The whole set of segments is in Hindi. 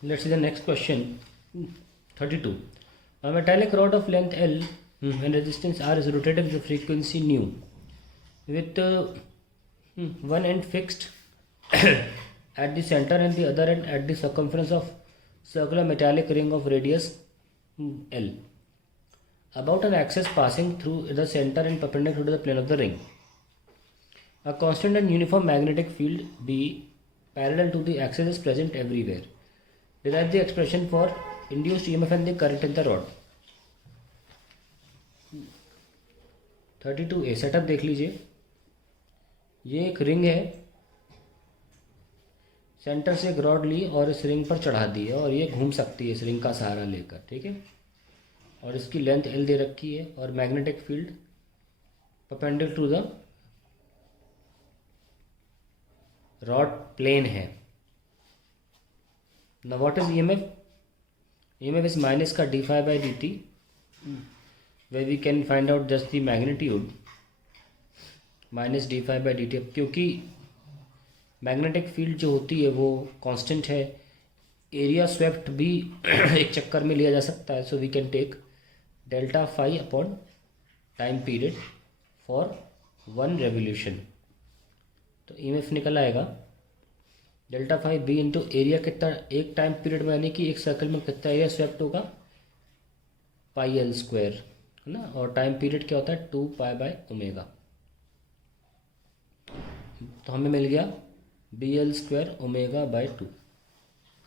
Let's see the next question. 32. A metallic rod of length L and resistance R is rotated with the frequency nu, with one end fixed at the center and the other end at the circumference of circular metallic ring of radius L, about an axis passing through the center and perpendicular to the plane of the ring. A constant and uniform magnetic field B parallel to the axis is present everywhere. Derive the expression for induced EMF and the current in the rod. 32A setup देख लीजिए. ये एक रिंग है, सेंटर से एक रॉड ली और इस रिंग पर चढ़ा दी है और ये घूम सकती है इस रिंग का सहारा लेकर, ठीक है. और इसकी लेंथ L दे रखी है और magnetic field perpendicular to the rod plane है. Now what is EMF? EMF is minus का d phi by dt, where we can find out just the magnitude minus d phi by dt. क्योंकि मैग्नेटिक फील्ड जो होती है वो कांस्टेंट है, एरिया स्वेप्ट भी एक चक्कर में लिया जा सकता है. So we can take delta phi upon time period for one revolution. तो EMF निकल आएगा delta phi B into area कितना एक टाइम पीरियड में, यानी कि एक सर्कल में कितना एरिया स्वेप्ट होगा, पाई एल स्क्वायर, है ना. और टाइम पीरियड क्या होता है, 2 पाई बाय ओमेगा. तो हमें मिल गया B L square omega by 2.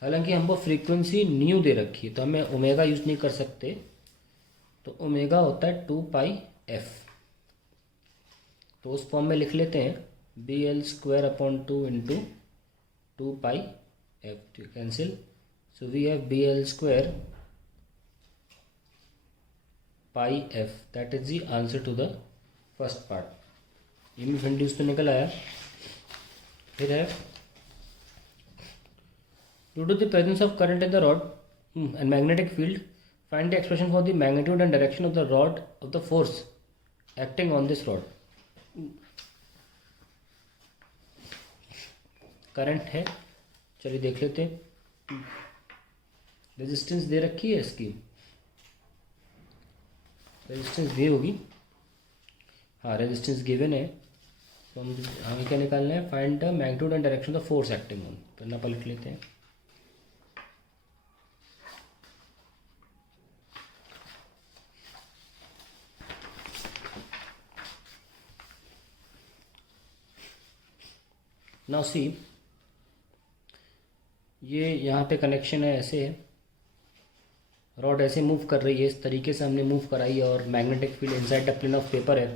हालांकि हमको फ्रीक्वेंसी न्यू दे रखी है तो हमें ओमेगा यूज नहीं कर सकते, तो ओमेगा होता है 2 पाई एफ. तो उस फॉर्म में लिख लेते हैं B L square upon 2 into 2 pi f to cancel. So we have BL square pi f. That is the answer to the first part. EMF induced तो निकल आया. फिर है due to the presence of current in the rod and magnetic field, find the expression for the magnitude and direction of the rod of the force acting on this rod. Current है, चलिए देख लेते हैं. रेजिस्टेंस दे रखी है, इसकी रेजिस्टेंस दी होगी. हाँ, रेजिस्टेंस गिवन है. तो हमें क्या निकालना है, find the magnitude and direction of force acting on. पन्ना पलट लेते हैं. नाउ सी, ये यहाँ पे कनेक्शन है, ऐसे है, रॉड ऐसे मूव कर रही है, इस तरीके से हमने मूव कराई है और magnetic field inside the plane of paper है.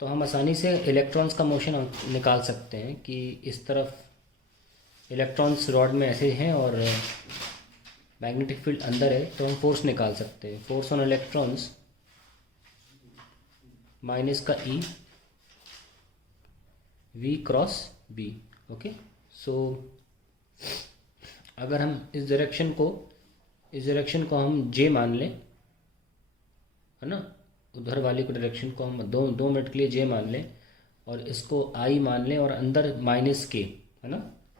तो हम आसानी से इलेक्ट्रॉन्स का मोशन निकाल सकते हैं कि इस तरफ इलेक्ट्रॉन्स रॉड में ऐसे हैं और मैग्नेटिक फील्ड अंदर है, तो हम फोर्स निकाल सकते हैं. फोर्स ऑन इलेक्ट्रॉन्स माइनस का ई V क्रॉस B. ओके, सो अगर हम इस डायरेक्शन को हम J मान लें, है ना, उधर वाले को डायरेक्शन को हम दो मिनट के लिए J मान लें और इसको I मान लें और अंदर माइनस K, है ना,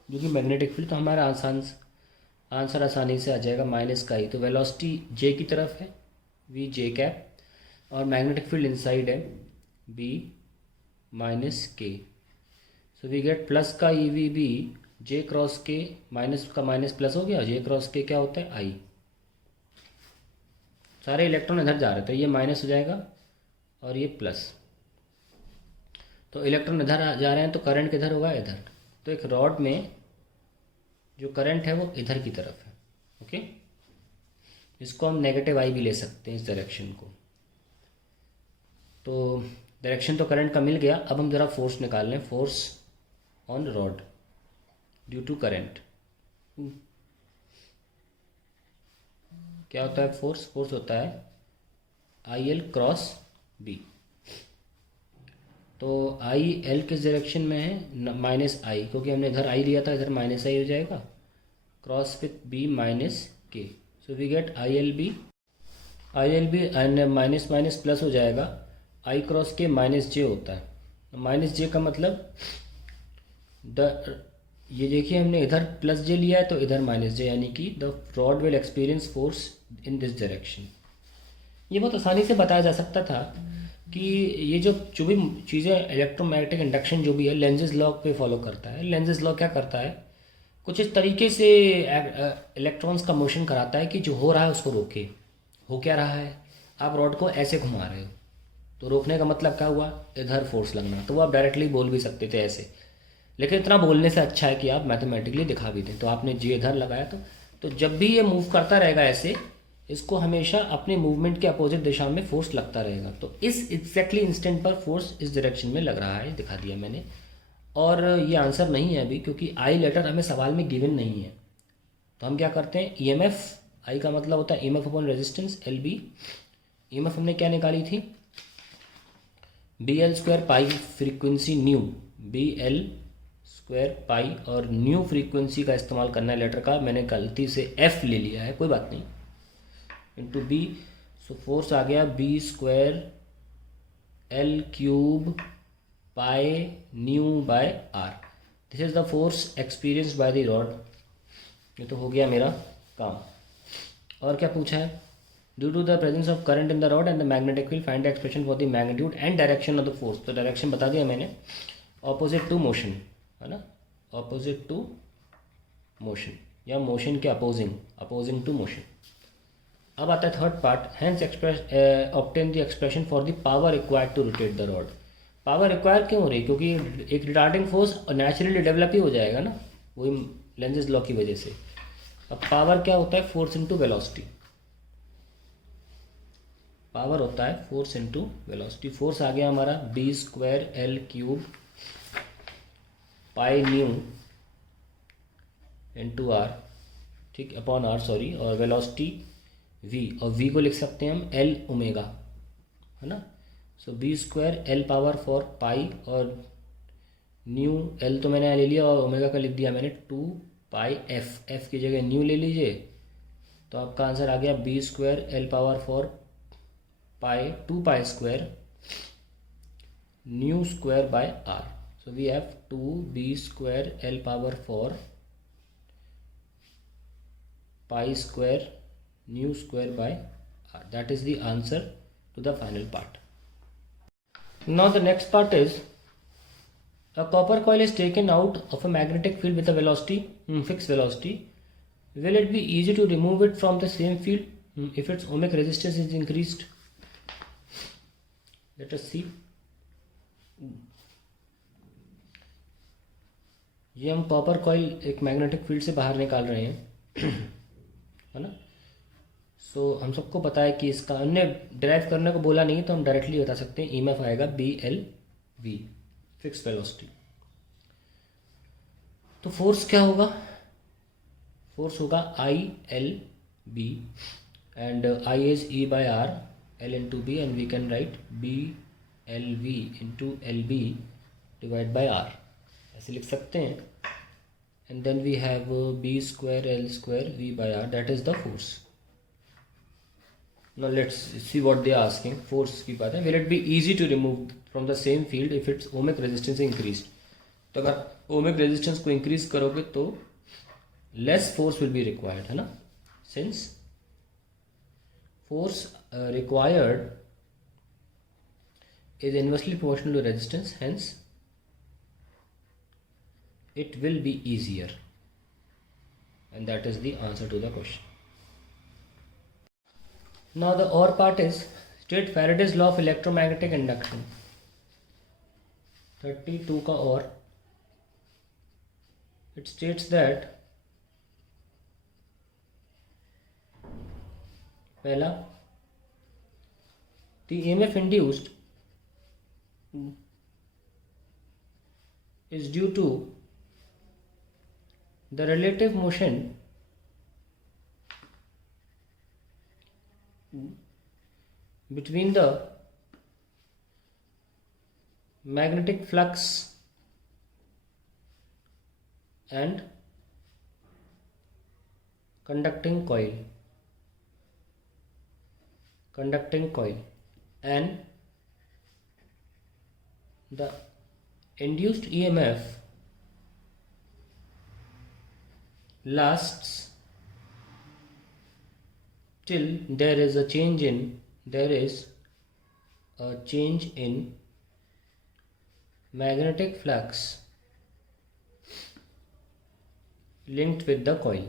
जो कि मैग्नेटिक फील्ड, तो हमारा आंसर आसानी से आ जाएगा माइनस का I. तो वेलोसिटी J की तरफ है V J कैप और मैग्नेटिक फील्ड इनसाइड है B माइनस K. तो वी गेट प्लस का E V B J cross K, minus का माइनस प्लस हो गया, जे क्रॉस के क्या होता है आई. सारे इलेक्ट्रॉन इधर जा रहे हैं तो ये माइनस हो जाएगा और ये प्लस. तो इलेक्ट्रॉन इधर जा रहे हैं तो करंट किधर होगा, इधर. तो एक रॉड में जो करंट है वो इधर की तरफ है. ओके, इसको हम नेगेटिव आई भी ले सकते हैं, इस डायरेक्शन को. तो डायरेक्शन तो करंट का मिल गया. अब हम ज़रा फोर्स निकाल लें. Force on rod due to current. क्या होता है फोर्स होता है आई एल क्रॉस बी. तो आई एल किस डायरेक्शन में है, माइनस आई, क्योंकि हमने इधर आई लिया था, इधर माइनस आई हो जाएगा, cross with B minus K. So we get I L B and minus minus plus हो जाएगा. आई क्रॉस के माइनस जे होता है. माइनस जे का मतलब द ये देखिए हमने इधर प्लस जे लिया है तो इधर माइनस जे, यानी कि the rod will experience force in this direction. ये बहुत आसानी से बताया जा सकता था कि ये जो भी चीज़ें इलेक्ट्रोमैग्नेटिक इंडक्शन जो भी है लेंजेस लॉ पे फॉलो करता है। लेंजेस लॉ क्या करता है, कुछ इस तरीके से इलेक्ट्रॉन्स का मोशन कराता है कि जो हो रहा है उसको रोके। हो क्या रहा है, आप रॉड को ऐसे घुमा रहे हो तो रोकने का मतलब क्या हुआ, इधर फोर्स लगना। तो वो आप डायरेक्टली बोल भी सकते थे ऐसे, लेकिन इतना बोलने से अच्छा है कि आप मैथमेटिकली दिखा भी दें। तो आपने जे इधर लगाया तो जब भी ये मूव करता रहेगा ऐसे, इसको हमेशा अपने मूवमेंट के अपोजिट दिशा में फोर्स लगता रहेगा। तो इस एग्जैक्टली इंस्टेंट पर फोर्स इस डायरेक्शन में लग रहा है, दिखा दिया मैंने। और ये आंसर नहीं है अभी, क्योंकि आई लेटर हमें सवाल में गिवन नहीं है। तो हम क्या करते हैं, ईएमएफ, आई का मतलब होता है EMF upon resistance L B. EMF हमने क्या निकाली थी, B L square pi frequency nu, B L square pi, और न्यू फ्रीक्वेंसी का इस्तेमाल करना है लेटर का, मैंने गलती से एफ ले लिया है, कोई बात नहीं, इंटू बी। सो फोर्स आ गया B square L cube pi nu by R. This is the force experienced by the rod. ये तो हो गया मेरा काम। और क्या पूछा है, due to the presence of current in the rod and the magnetic field find the expression for the magnitude and direction of the force. तो डायरेक्शन बता दिया मैंने, ऑपोजिट टू मोशन, है ना, ऑपोजिट टू मोशन या मोशन के अपोजिंग टू मोशन। अब आता है third part, hence express obtain the expression for the power required to rotate the rod. Power require क्यों हो रही है, क्योंकि एक रिटार्डिंग फोर्स नेचुरली डेवलप ही हो जाएगा ना, वही लेंजेस लॉ की वजह से। अब पावर क्या होता है, फोर्स इनटू वेलोसिटी। पावर होता है फोर्स इनटू वेलोसिटी। फोर्स आ गया हमारा B square L cube pi nu into R, ठीक, अपॉन आर सॉरी, और वेलोसिटी v, और v को लिख सकते हैं हम एल ओमेगा, है ना। So B square L power four pi, और न्यू एल तो मैंने ले लिया और ओमेगा का लिख दिया मैंने 2 पाई एफ, एफ की जगह न्यू ले लीजिए। तो आपका आंसर आ गया B square L power four pi 2 pi square nu square by R. So we have 2 B square L power four pi square nu square by r. That is the answer to the final part. Now the next part is, a copper coil is taken out of a magnetic field with a velocity, fixed velocity. Will it be easy to remove it from the same field if its ohmic resistance is increased? Let us see. ये हम कॉपर कॉइल एक मैग्नेटिक फील्ड से बाहर निकाल रहे हैं है ना। सो हम सबको पता है कि इसका, हमने ड्राइव करने को बोला नहीं, तो हम डायरेक्टली बता सकते हैं ईएमएफ आएगा B L V, fix velocity. तो फोर्स क्या होगा, फोर्स होगा I L B, and I is E by R, L into B, and we can write B L V into L B divide by R, ऐसे लिख सकते हैं। And then we have B square L square V by R, that is the force. Now let's see what they are asking. Force की बात है, will it be easy to remove from the same field if its ohmic resistance is increased? तो अगर ohmic resistance को increase करोगे तो less force will be required, है ना, since force required is inversely proportional to resistance, hence it will be easier, and that is the answer to the question. Now the or part is, state Faraday's law of electromagnetic induction. 32 का or, it states that पहला, the EMF induced is due to the relative motion between the magnetic flux and conducting coil, and the induced EMF lasts till there is a change in magnetic flux linked with the coil।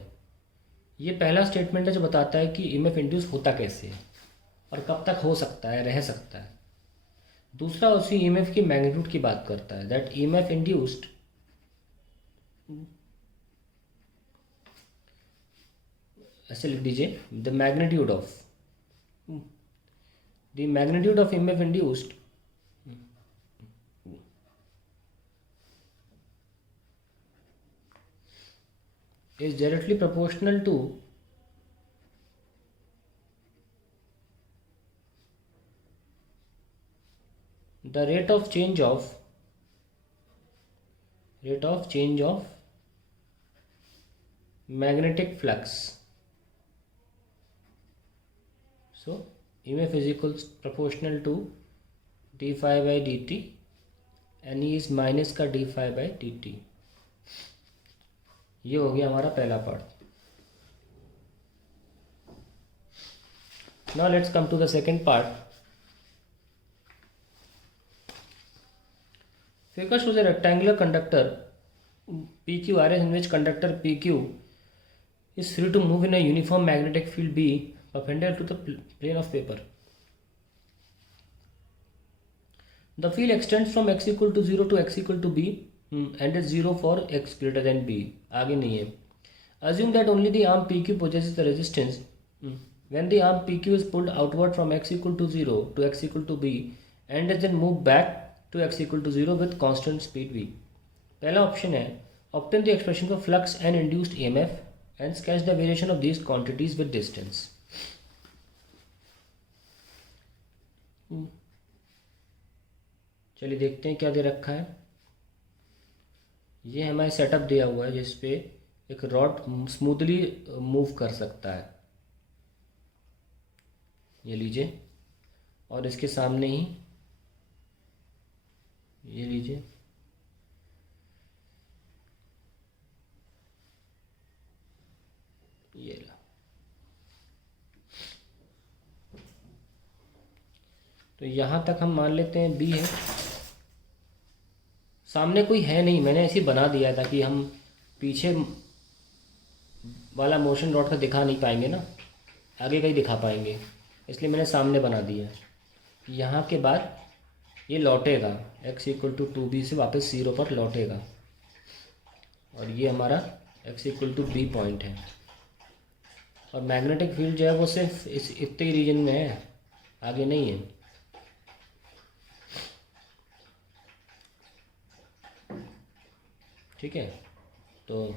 ये पहला स्टेटमेंट है जो बताता है कि ईएमएफ इंड्यूस होता कैसे है और कब तक हो सकता है, रह सकता है। दूसरा उसी ईएमएफ की मैग्नीट्यूड की बात करता है, दैट ईएमएफ इंड्यूस्ड ऐसे लिख दीजिए, the magnitude of EMF induced is directly proportional to the rate of change of magnetic flux. So EMF is equals proportional to d phi by dt and E is minus का d phi by dt। ये हो गया हमारा पहला part. Now let's come to the second part. Figure shows a rectangular conductor PQRS in which conductor PQ is free to move in a uniform magnetic field B perpendicular to the plane of paper. The field extends from x equal to 0 to x equal to b and is 0 for x greater than b। आगे नहीं है। Assume that only the arm PQ possesses the resistance when the arm PQ is pulled outward from x equal to 0 to x equal to b and is then moved back to x equal to 0 with constant speed v। पहला ऑप्शन है obtain the expression for flux and induced EMF and sketch the variation of these quantities with distance। चलिए देखते हैं क्या दे रखा है। ये हमारे सेटअप दिया हुआ है जिस पे एक रॉड स्मूथली मूव कर सकता है, ये लीजिए, और इसके सामने ही ये लीजिए, ये ला। तो यहाँ तक हम मान लेते हैं बी है, सामने कोई है नहीं, मैंने ऐसे बना दिया था कि हम पीछे वाला मोशन रॉड का दिखा नहीं पाएंगे ना, आगे का ही दिखा पाएंगे, इसलिए मैंने सामने बना दिया। यहाँ के बाद ये लौटेगा x इक्वल टू 2b से वापस 0 पर लौटेगा, और ये हमारा x equal to b point है। और मैग्नेटिक फील्ड जो है वो सिर्फ इस इतने ही रीजन में है, आगे नहीं है। ठीक है, तो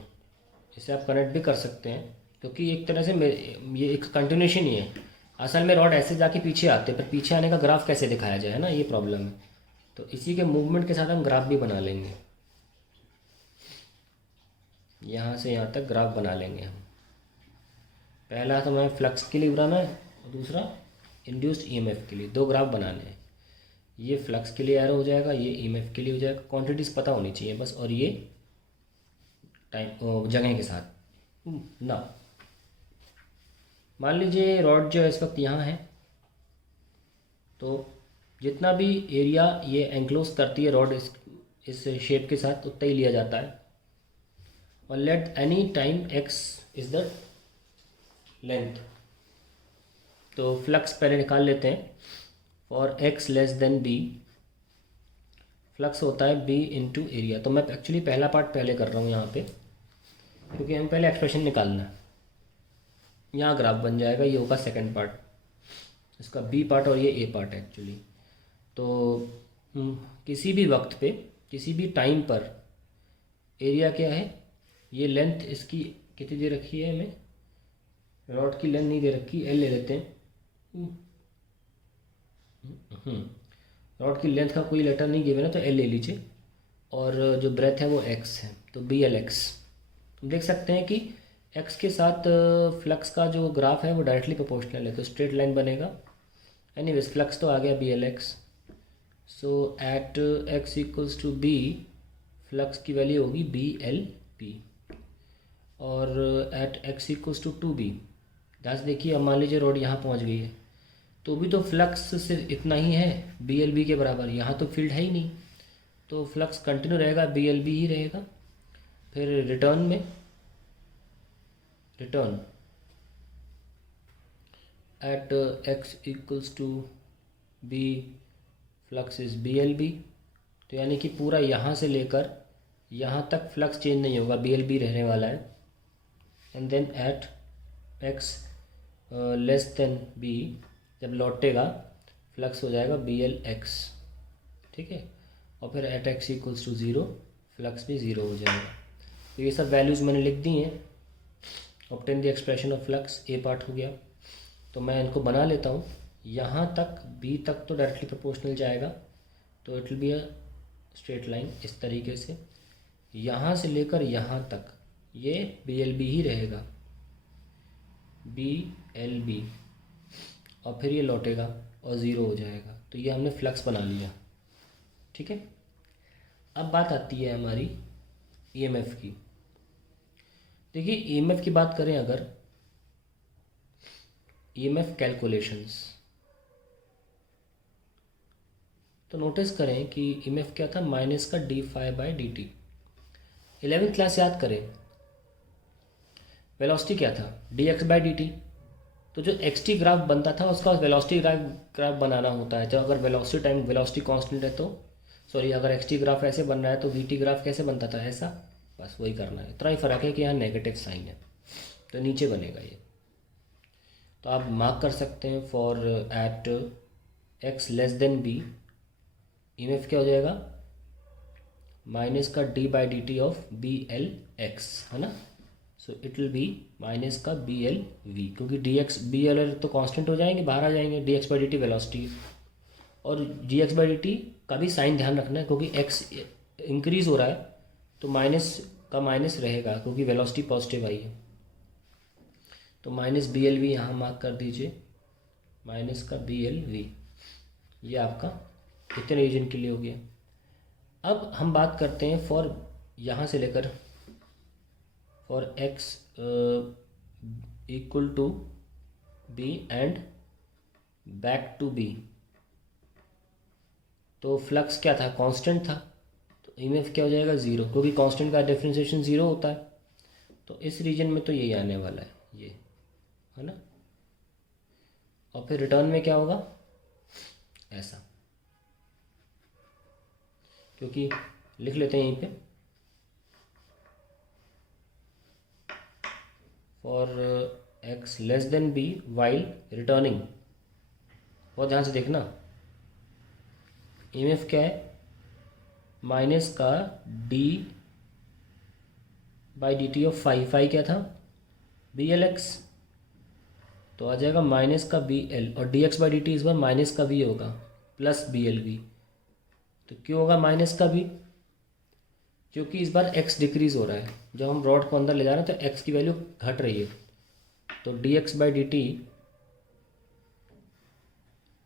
इसे आप कनेक्ट भी कर सकते हैं क्योंकि एक तरह से ये एक कंटिन्यूशन ही है। असल में रॉड ऐसे जाके पीछे आते हैं, पर पीछे आने का ग्राफ कैसे दिखाया जाए ना, ये प्रॉब्लम है। तो इसी के मूवमेंट के साथ हम ग्राफ भी बना लेंगे, यहाँ से यहाँ तक ग्राफ बना लेंगे हम। पहला तो हमें फ्लक्स के लिए बनाना है और दूसरा इंड्यूस्ड ईएमएफ के लिए, दो ग्राफ बनाने हैं। ये फ्लक्स के लिए एरो हो जाएगा, ये ईएमएफ के लिए हो जाएगा। क्वांटिटीज़ पता होनी चाहिए बस, और ये टाइम जगह के साथ ना। मान लीजिए रॉड जो है इस वक्त यहाँ है, तो जितना भी एरिया ये एंक्लोज करती है रॉड इस शेप के साथ, उतना ही लिया जाता है। और let any time x is the length. तो फ्लक्स पहले निकाल लेते हैं। For x less than b flux होता है b इंटू एरिया। तो मैं एक्चुअली पहला पार्ट पहले कर रहा हूँ यहाँ पे, क्योंकि हम पहले एक्सप्रेशन निकालना है। यहाँ ग्राफ बन जाएगा, ये होगा सेकंड पार्ट, इसका बी पार्ट और ये ए पार्ट है एक्चुअली। तो किसी भी वक्त पे किसी भी टाइम पर एरिया क्या है, ये लेंथ इसकी कितनी दे रखी है, हमें रॉड की लेंथ नहीं दे रखी, एल ले लेते हैं। रॉड की लेंथ का कोई लेटर नहीं गिवन है तो एल ले लीजिए, और जो ब्रेथ है वो एक्स है, तो बी एल एक्स। देख सकते हैं कि एक्स के साथ फ्लक्स का जो ग्राफ है वो डायरेक्टली प्रोपोर्शनल है, तो स्ट्रेट लाइन बनेगा। एनीवेज फ्लक्स तो आ गया B L X. So at X equals to B flux की वैल्यू होगी बी एल पी। और at X equals to 2b। ध्यान से देखिए, अब मान लीजिए रॉड यहाँ पहुँच गई है, तो भी तो फ्लक्स सिर्फ इतना ही है, BLB के बराबर। यहाँ तो फील्ड है ही नहीं, तो फ्लक्स कंटिन्यू रहेगा, BLB ही रहेगा। फिर रिटर्न में, return at X equals to b flux is BLB। तो यानी कि पूरा यहाँ से लेकर यहाँ तक फ्लक्स चेंज नहीं होगा, BLB रहने वाला है। And then at X less than b, जब लौटेगा फ्लक्स हो जाएगा BLX, ठीक है। और फिर at X equals to 0 flux भी 0 हो जाएगा। तो ये सब वैल्यूज़ मैंने लिख दी हैं। Obtain the expression of flux, A part हो गया। तो मैं इनको बना लेता हूँ। यहाँ तक B तक तो डायरेक्टली प्रोपोर्शनल जाएगा, तो it will be a straight line इस तरीके से। यहाँ से लेकर यहाँ तक ये BLB ही रहेगा, BLB, और फिर ये लौटेगा और 0 हो जाएगा। तो ये हमने फ्लक्स बना लिया, ठीक है। अब बात आती है हमारी EMF की। देखिए EMF की बात करें अगर, EMF कैलकुलेशंस, तो नोटिस करें कि EMF क्या था, माइनस का d∅dt। 11th क्लास याद करें, वेलोसिटी क्या था, dx/dt। तो जो xt ग्राफ बनता था उसका वेलोसिटी ग्राफ बनाना होता है। जब अगर वेलोसिटी टाइम वेलोसिटी कांस्टेंट है तो, सॉरी, अगर xt ग्राफ ऐसे बन रहा है तो vt ग्राफ कैसे बनता था, ऐसा। बस वही करना है। इतना ही फ़र्क है कि यहाँ नेगेटिव साइन है तो नीचे बनेगा ये। तो आप मार्क कर सकते हैं for at x less than b, EMF क्या हो जाएगा, माइनस का d/dt ऑफ BLX, है ना। So it will be minus का BLV, क्योंकि BL तो कांस्टेंट हो जाएंगे, बाहर आ जाएंगे। dx/dt वेलोसिटी, और dx/dt का भी साइन ध्यान रखना है, क्योंकि x इंक्रीज़ हो रहा है तो माइनस का माइनस रहेगा, क्योंकि वेलोसिटी पॉजिटिव आई है। तो माइनस BLV यहाँ मार्क कर दीजिए, माइनस का BLV। ये आपका इतने रीजन के लिए हो गया। अब हम बात करते हैं फॉर यहाँ से लेकर for x equal to b and back to b। तो फ्लक्स क्या था, कांस्टेंट था, तो EMF क्या हो जाएगा, 0, क्योंकि कांस्टेंट का डिफरेंशिएशन 0 होता है। तो इस रीजन में तो यही आने वाला है, ये, है ना। और फिर रिटर्न में क्या होगा, ऐसा, क्योंकि लिख लेते हैं यहीं पे, for x less than b while returning. बहुत ध्यान से देखना, EMF क्या है, माइनस का d/dt ऑफ फाई क्या था, BLX। तो आ जाएगा माइनस का BL, और dx/dt इस बार माइनस का भी होगा, प्लस BLV। तो क्यों होगा माइनस का भी, क्योंकि इस बार x डिक्रीज हो रहा है। जब हम रॉड को अंदर ले जा रहे हैं तो x की वैल्यू घट रही है, तो dx/dt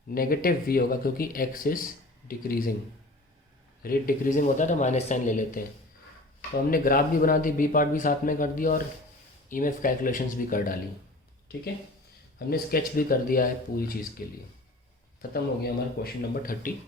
नेगेटिव v होगा, क्योंकि x is decreasing, rate decreasing होता है तो माइनस साइन ले लेते हैं। तो हमने ग्राफ भी बना दी, b पार्ट भी साथ में कर दिया, और EMF कैलकुलेशंस भी कर डाली, ठीक है। हमने स्केच भी कर दिया है पूरी चीज़ के लिए। ख़त्म हो गया हमारा क्वेश्चन नंबर 30।